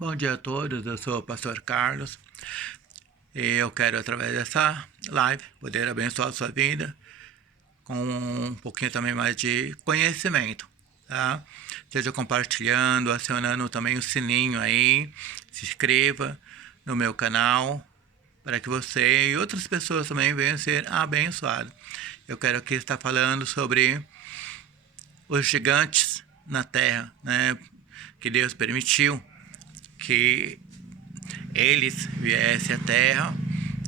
Bom dia a todos, eu sou o pastor Carlos e eu quero, através dessa live, poder abençoar a sua vida com um pouquinho também mais de conhecimento, tá? Seja compartilhando, acionando também o sininho aí, se inscreva no meu canal para que você e outras pessoas também venham ser abençoados. Eu quero aqui estar falando sobre os gigantes na terra, né? Que Deus permitiu que eles viessem à terra.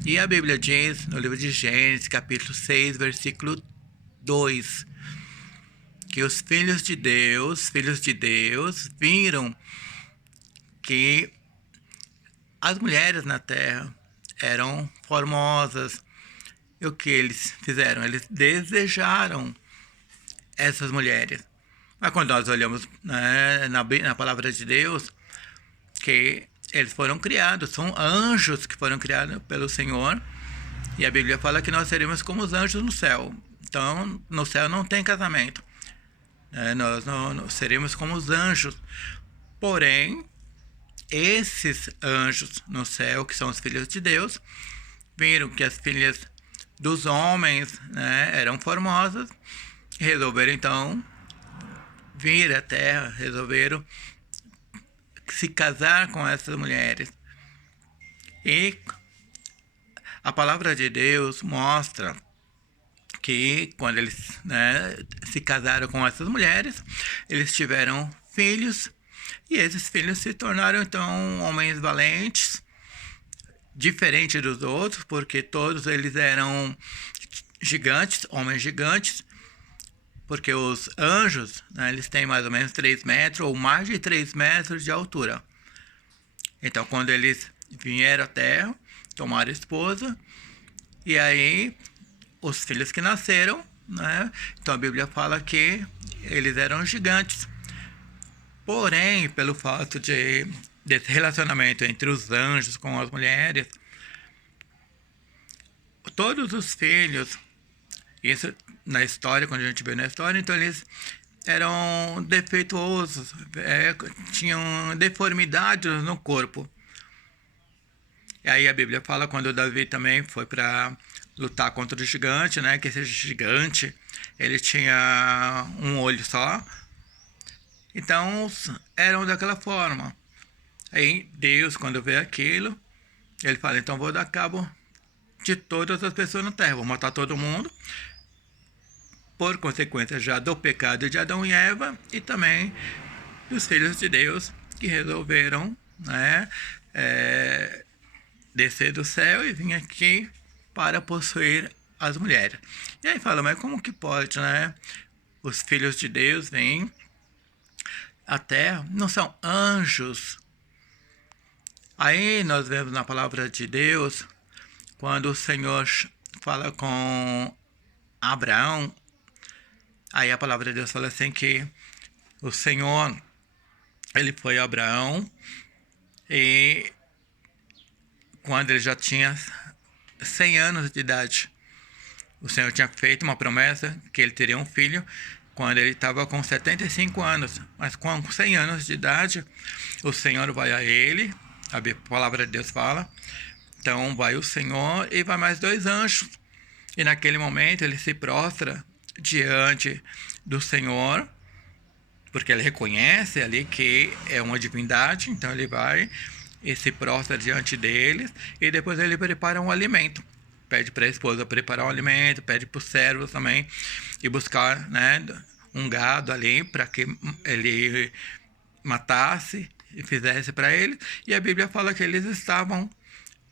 E a Bíblia diz no livro de Gênesis, capítulo 6, versículo 2, que os filhos de Deus viram que as mulheres na terra eram formosas. E o que eles fizeram? Eles desejaram essas mulheres. Mas quando nós olhamos, né, na palavra de Deus, que eles foram criados, são anjos que foram criados pelo Senhor, e a Bíblia fala que nós seremos como os anjos no céu. Então, no céu não tem casamento, nós não seremos como os anjos. Porém, esses anjos no céu, que são os filhos de Deus, viram que as filhas dos homens, né, eram formosas, e resolveram então vir à terra, resolveram se casar com essas mulheres. E a palavra de Deus mostra que quando eles, né, se casaram com essas mulheres, eles tiveram filhos, e esses filhos se tornaram então homens valentes, diferente dos outros, porque todos eles eram gigantes, homens gigantes, porque os anjos, né, eles têm mais ou menos 3 metros ou mais de 3 metros de altura. Então, quando eles vieram à terra, tomaram esposa, e aí os filhos que nasceram, né? Então a Bíblia fala que eles eram gigantes. Porém, pelo fato desse relacionamento entre os anjos com as mulheres, todos os filhos, isso na história, quando a gente vê na história, então eles eram defeituosos, tinham deformidades no corpo. E aí a Bíblia fala quando Davi também foi para lutar contra o gigante, né? Que esse gigante, ele tinha um olho só. Então, eram daquela forma. Aí Deus, quando vê aquilo, ele fala, então vou dar cabo de todas as pessoas na terra, vou matar todo mundo, por consequência já do pecado de Adão e Eva, e também dos filhos de Deus que resolveram, né, descer do céu e vir aqui para possuir as mulheres. E aí fala, mas como que pode, né? Os filhos de Deus vêm à terra, não são anjos. Aí nós vemos na palavra de Deus, quando o Senhor fala com Abraão, aí a palavra de Deus fala assim que o Senhor, ele foi a Abraão, e quando ele já tinha 100 anos de idade, o Senhor tinha feito uma promessa que ele teria um filho quando ele estava com 75 anos. Mas com 100 anos de idade, o Senhor vai a ele, a palavra de Deus fala, então vai o Senhor e vai mais 2 anjos. E naquele momento ele se prostra diante do Senhor, porque ele reconhece ali que é uma divindade, então ele vai e se prostra diante deles, e depois ele prepara um alimento. Pede para a esposa preparar um alimento, pede para os servos também e buscar, né, um gado ali para que ele matasse e fizesse para ele. E a Bíblia fala que eles estavam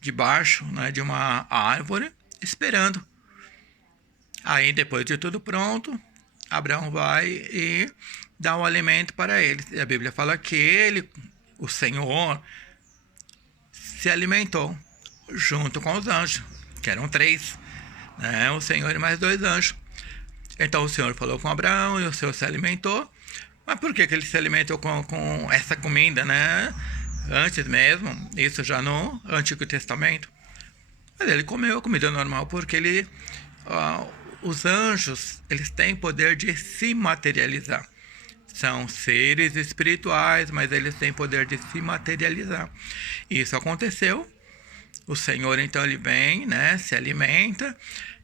debaixo, né, de uma árvore esperando. Aí depois de tudo pronto, Abraão vai e dá um alimento para eles. E a Bíblia fala que ele, o Senhor, se alimentou junto com os anjos, que eram 3, né? O Senhor e mais 2 anjos. Então o Senhor falou com Abraão e o Senhor se alimentou. Mas por que ele se alimentou com essa comida, né? Antes mesmo, isso já no Antigo Testamento. Mas ele comeu a comida normal porque os anjos, eles têm poder de se materializar. são seres espirituais, mas eles têm poder de se materializar. Isso aconteceu. O Senhor, então, ele vem, né, se alimenta,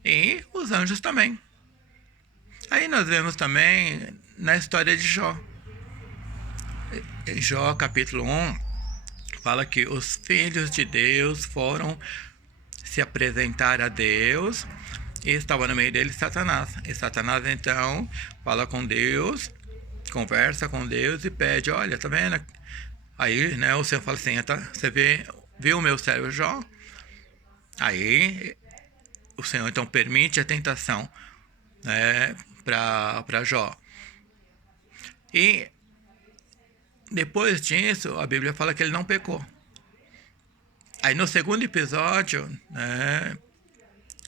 e os anjos também. Aí nós vemos também na história de Jó. Em Jó, capítulo 1, fala que os filhos de Deus foram se apresentar a Deus e estava no meio deles Satanás. E Satanás, então, fala com Deus, conversa com Deus e pede, olha, tá vendo? Aí, né, o Senhor fala assim, você viu o meu servo Jó? Aí, o Senhor, então, permite a tentação, né, para Jó. E depois disso, a Bíblia fala que ele não pecou. Aí no segundo episódio, né,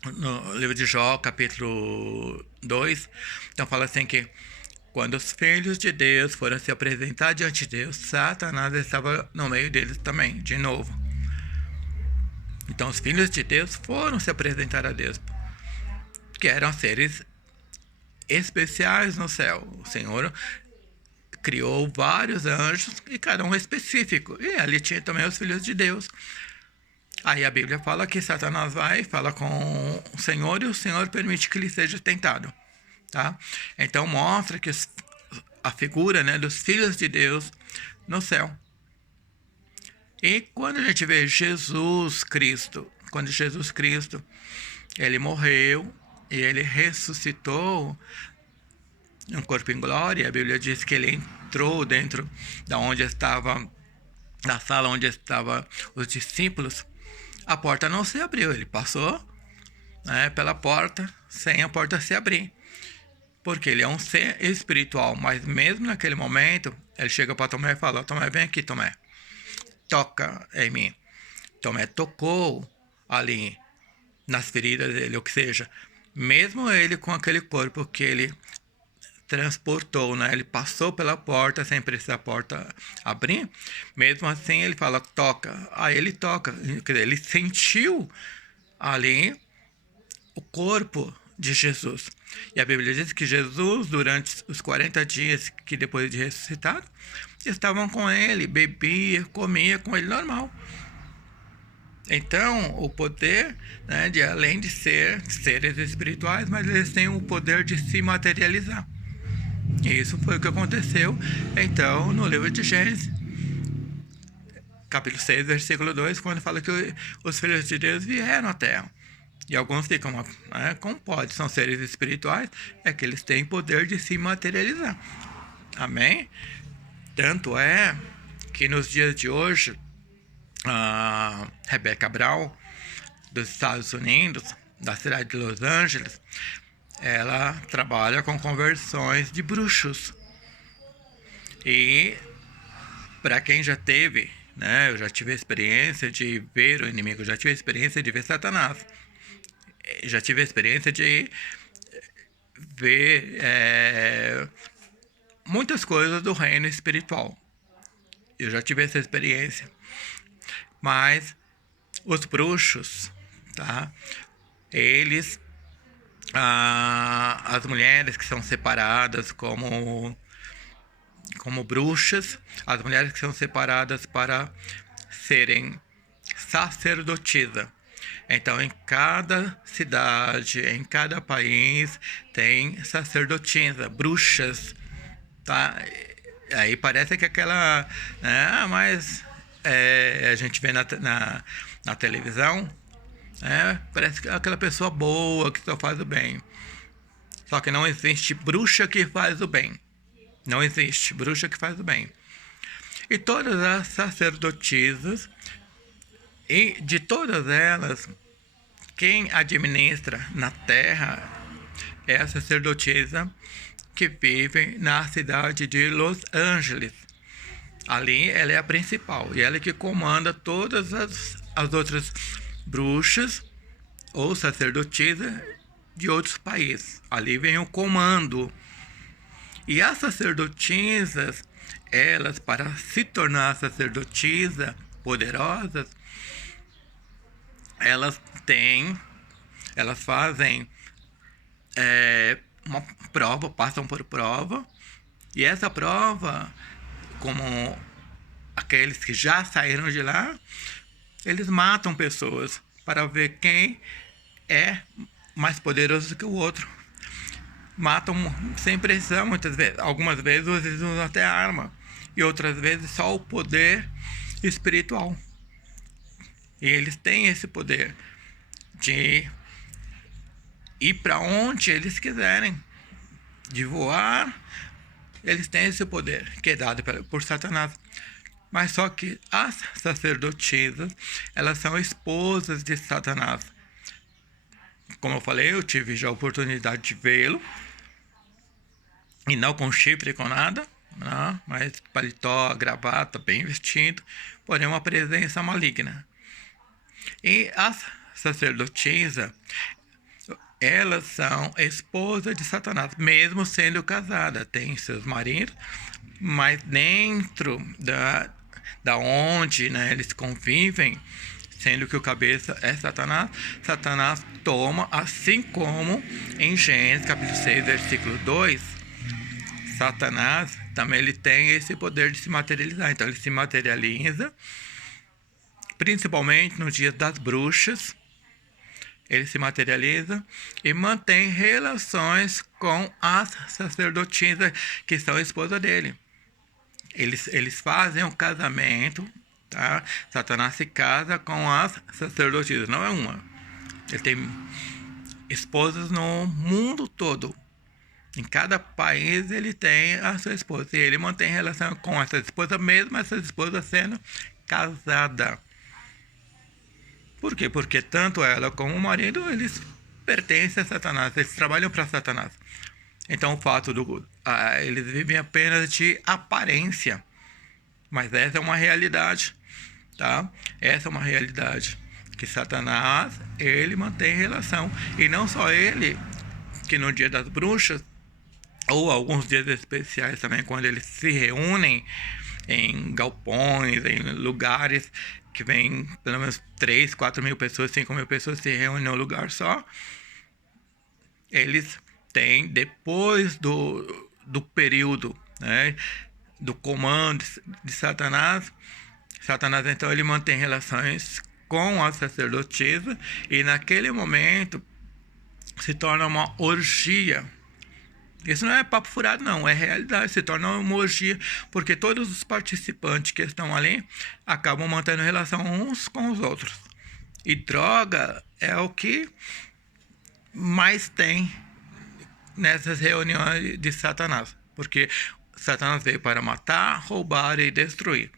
no livro de Jó, capítulo 2, então fala assim que quando os filhos de Deus foram se apresentar diante de Deus, Satanás estava no meio deles também, de novo. Então os filhos de Deus foram se apresentar a Deus, que eram seres especiais no céu. O Senhor criou vários anjos e cada um específico. E ali tinha também os filhos de Deus. Aí a Bíblia fala que Satanás vai, fala com o Senhor e o Senhor permite que ele seja tentado. Tá? Então mostra que a figura, né, dos filhos de Deus no céu. E quando a gente vê Jesus Cristo, quando Jesus Cristo, ele morreu e ele ressuscitou um corpo em glória, a Bíblia diz que ele entrou dentro da onde estava, na sala onde estavam os discípulos, a porta não se abriu, ele passou, né, pela porta, sem a porta se abrir, porque ele é um ser espiritual, mas mesmo naquele momento, ele chega para Tomé e fala, Tomé, vem aqui, Tomé, toca em mim. Tomé tocou ali nas feridas dele, ou que seja, mesmo ele com aquele corpo que ele transportou, né? Ele passou pela porta sem precisar a porta abrir. Mesmo assim, ele fala, toca. Aí ele toca. Quer dizer, ele sentiu ali o corpo de Jesus. E a Bíblia diz que Jesus, durante os 40 dias que depois de ressuscitado, estavam com ele, bebia, comia com ele normal. Então, o poder, né, de além de ser seres espirituais, mas eles têm o poder de se materializar. E isso foi o que aconteceu, então, no livro de Gênesis, capítulo 6, versículo 2, quando fala que os filhos de Deus vieram à terra. E alguns ficam, né, como pode? São seres espirituais, é que eles têm poder de se materializar. Amém? Tanto é que nos dias de hoje, a Rebecca Brown, dos Estados Unidos, da cidade de Los Angeles, ela trabalha com conversões de bruxos. E para quem já teve, né, eu já tive a experiência de ver o inimigo, já tive a experiência de ver Satanás, já tive a experiência de ver muitas coisas do reino espiritual. Eu já tive essa experiência. Mas os bruxos, tá? Eles, as mulheres que são separadas como bruxas, as mulheres que são separadas para serem sacerdotisa. Então, em cada cidade, em cada país, tem sacerdotisa, bruxas, tá? Aí parece que aquela, né, mas a gente vê na televisão, parece que aquela pessoa boa que só faz o bem. Só que não existe bruxa que faz o bem. Não existe bruxa que faz o bem. E todas as sacerdotisas, e de todas elas, quem administra na terra é a sacerdotisa que vive na cidade de Los Angeles. Ali ela é a principal e ela é que comanda todas as outras bruxas ou sacerdotisas de outros países. Ali vem o comando. E as sacerdotisas, elas, para se tornar sacerdotisa poderosas, elas fazem uma prova, passam por prova, E essa prova, como aqueles que já saíram de lá, eles matam pessoas para ver quem é mais poderoso que o outro. Matam sem precisar, muitas vezes. Algumas vezes eles usam até arma. E outras vezes só o poder espiritual. E eles têm esse poder de ir para onde eles quiserem, de voar. Eles têm esse poder que é dado por Satanás. Mas só que as sacerdotisas, elas são esposas de Satanás. Como eu falei, eu tive já a oportunidade de vê-lo. E não com chifre, com nada, não, mas paletó, gravata, bem vestido, porém uma presença maligna. E as sacerdotisas, elas são esposas de Satanás, mesmo sendo casadas, têm seus maridos, mas dentro da onde, né, eles convivem, sendo que o cabeça é Satanás, Satanás toma, assim como em Gênesis capítulo 6, versículo 2, Satanás também ele tem esse poder de se materializar. Então ele se materializa, principalmente nos dias das bruxas. Ele se materializa e mantém relações com as sacerdotisas que são esposa dele. Eles fazem um casamento, tá? Satanás se casa com as sacerdotisas, não é uma. Ele tem esposas no mundo todo. Em cada país ele tem a sua esposa. E ele mantém relação com essa esposa, mesmo essa esposa sendo casada. Por quê? Porque tanto ela como o marido, eles pertencem a Satanás. Eles trabalham para Satanás. Então o fato eles vivem apenas de aparência. Mas essa é uma realidade, tá? Essa é uma realidade. Que Satanás, ele mantém relação. E não só ele, que no dia das bruxas, ou alguns dias especiais também, quando eles se reúnem em galpões, em lugares que vem pelo menos 3, 4 mil pessoas, 5 mil pessoas se reúnem num lugar só. Eles têm, depois do período, né, do comando de Satanás, Satanás então ele mantém relações com a sacerdotisa e naquele momento se torna uma orgia. Isso não é papo furado, não. É realidade. Se torna uma orgia, porque todos os participantes que estão ali acabam mantendo relação uns com os outros. E droga é o que mais tem nessas reuniões de Satanás. Porque Satanás veio para matar, roubar e destruir.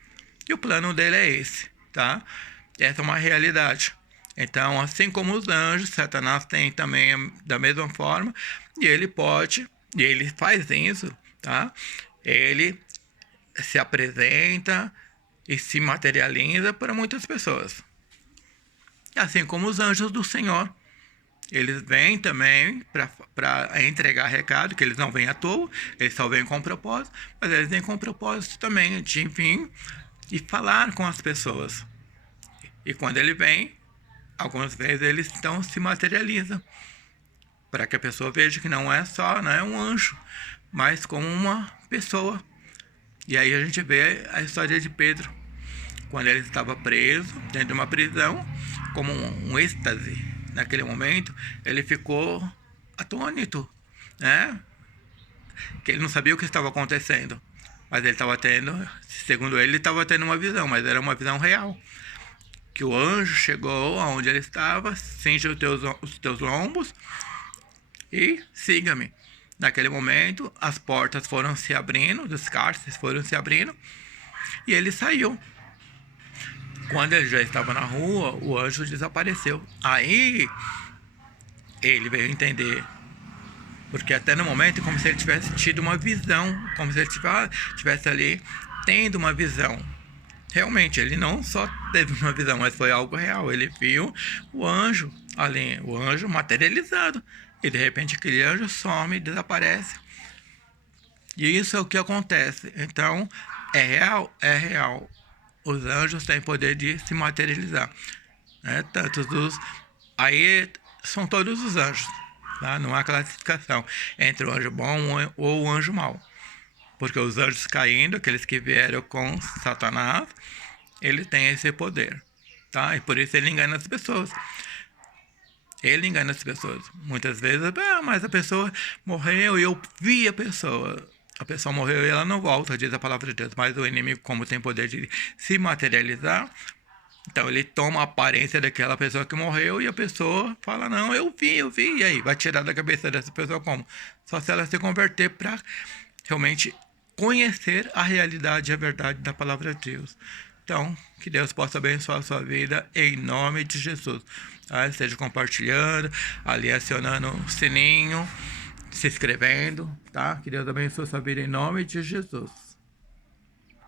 E o plano dele é esse, tá? Essa é uma realidade. Então, assim como os anjos, Satanás tem também da mesma forma, e ele faz isso, tá? Ele se apresenta e se materializa para muitas pessoas. Assim como os anjos do Senhor. Eles vêm também para entregar recado, que eles não vêm à toa, eles só vêm com propósito, mas eles vêm com propósito também de vir e falar com as pessoas. E quando ele vem, algumas vezes eles então se materializam, para que a pessoa veja que não é um anjo, mas como uma pessoa. E aí a gente vê a história de Pedro, quando ele estava preso, dentro de uma prisão, como um êxtase. Naquele momento, ele ficou atônito, né? Que ele não sabia o que estava acontecendo. Mas ele estava tendo, segundo ele estava tendo uma visão, mas era uma visão real. Que o anjo chegou aonde ele estava, cinge os teus lombos e siga-me. Naquele momento, as portas foram se abrindo, os cárceres foram se abrindo, e ele saiu. Quando ele já estava na rua, o anjo desapareceu. Aí, ele veio entender. Porque até no momento, é como se ele tivesse tido uma visão, como se ele tivesse ali tendo uma visão. Realmente, ele não só teve uma visão, mas foi algo real. Ele viu o anjo ali, o anjo materializado. E de repente aquele anjo some, desaparece. E isso é o que acontece. Então, é real? É real. Os anjos têm poder de se materializar. Né? Aí são todos os anjos. Tá? Não há classificação entre o anjo bom ou o anjo mau. Porque os anjos caindo, aqueles que vieram com Satanás, ele tem esse poder, tá? E por isso ele engana as pessoas. Ele engana as pessoas. Muitas vezes, mas a pessoa morreu e eu vi a pessoa. A pessoa morreu e ela não volta, diz a palavra de Deus. Mas o inimigo, como tem poder de se materializar, então ele toma a aparência daquela pessoa que morreu e a pessoa fala, não, eu vi. E aí, vai tirar da cabeça dessa pessoa como? Só se ela se converter para realmente conhecer a realidade e a verdade da palavra de Deus. Então, que Deus possa abençoar a sua vida em nome de Jesus. Tá? Esteja compartilhando, ali acionando o sininho, se inscrevendo, tá? Que Deus abençoe a sua vida em nome de Jesus.